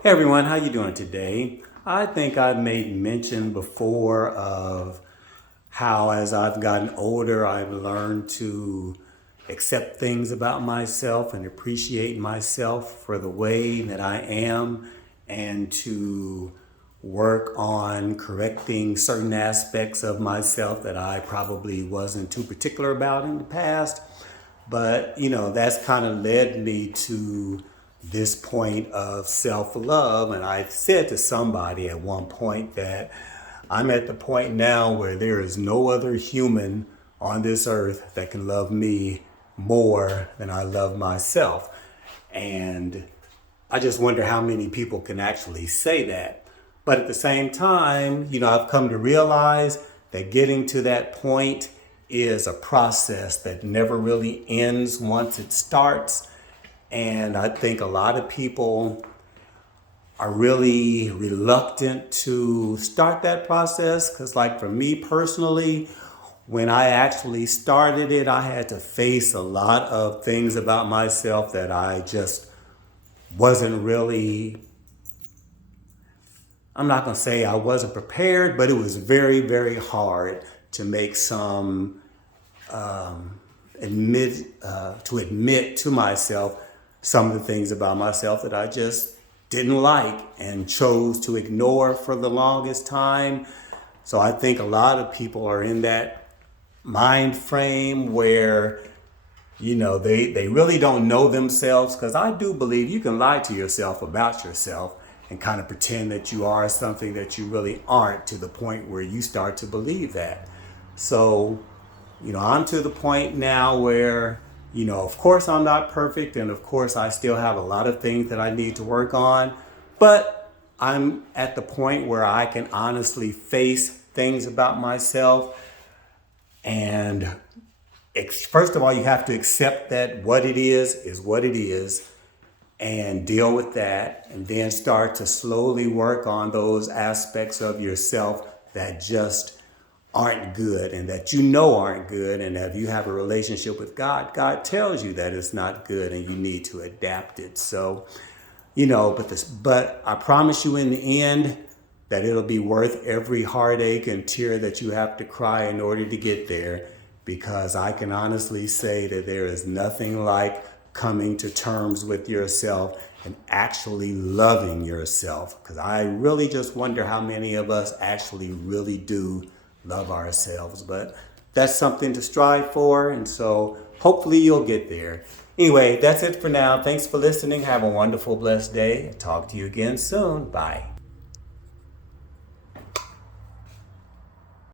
Hey everyone, how you doing today? I think I've made mention before of how as I've gotten older, I've learned to accept things about myself and appreciate myself for the way that I am and to work on correcting certain aspects of myself that I probably wasn't too particular about in the past. But, that's kind of led me to this point of self love. And I said to somebody at one point that I'm at the point now where there is no other human on this earth that can love me more than I love myself. And I just wonder how many people can actually say that. But at the same time, I've come to realize that getting to that point is a process that never really ends once it starts. And I think a lot of people are really reluctant to start that process because, like, for me personally, when I actually started it, I had to face a lot of things about myself that I just wasn't really, I'm not going to say I wasn't prepared, but it was very, very hard to make some admit to myself some of the things about myself that I just didn't like and chose to ignore for the longest time. So I think a lot of people are in that mind frame where they really don't know themselves, because I do believe you can lie to yourself about yourself and kind of pretend that you are something that you really aren't, to the point where you start to believe that. So I'm to the point now where, of course I'm not perfect, and of course I still have a lot of things that I need to work on, but I'm at the point where I can honestly face things about myself. And first of all, you have to accept that what it is what it is, and deal with that, and then start to slowly work on those aspects of yourself that just aren't good and that aren't good. And if you have a relationship with God, God tells you that it's not good and you need to adapt it. So, but I promise you in the end that it'll be worth every heartache and tear that you have to cry in order to get there, because I can honestly say that there is nothing like coming to terms with yourself and actually loving yourself. Because I really just wonder how many of us actually really do love ourselves. But that's something to strive for. And so hopefully you'll get there. Anyway, that's it for now. Thanks for listening. Have a wonderful, blessed day. Talk to you again soon. Bye.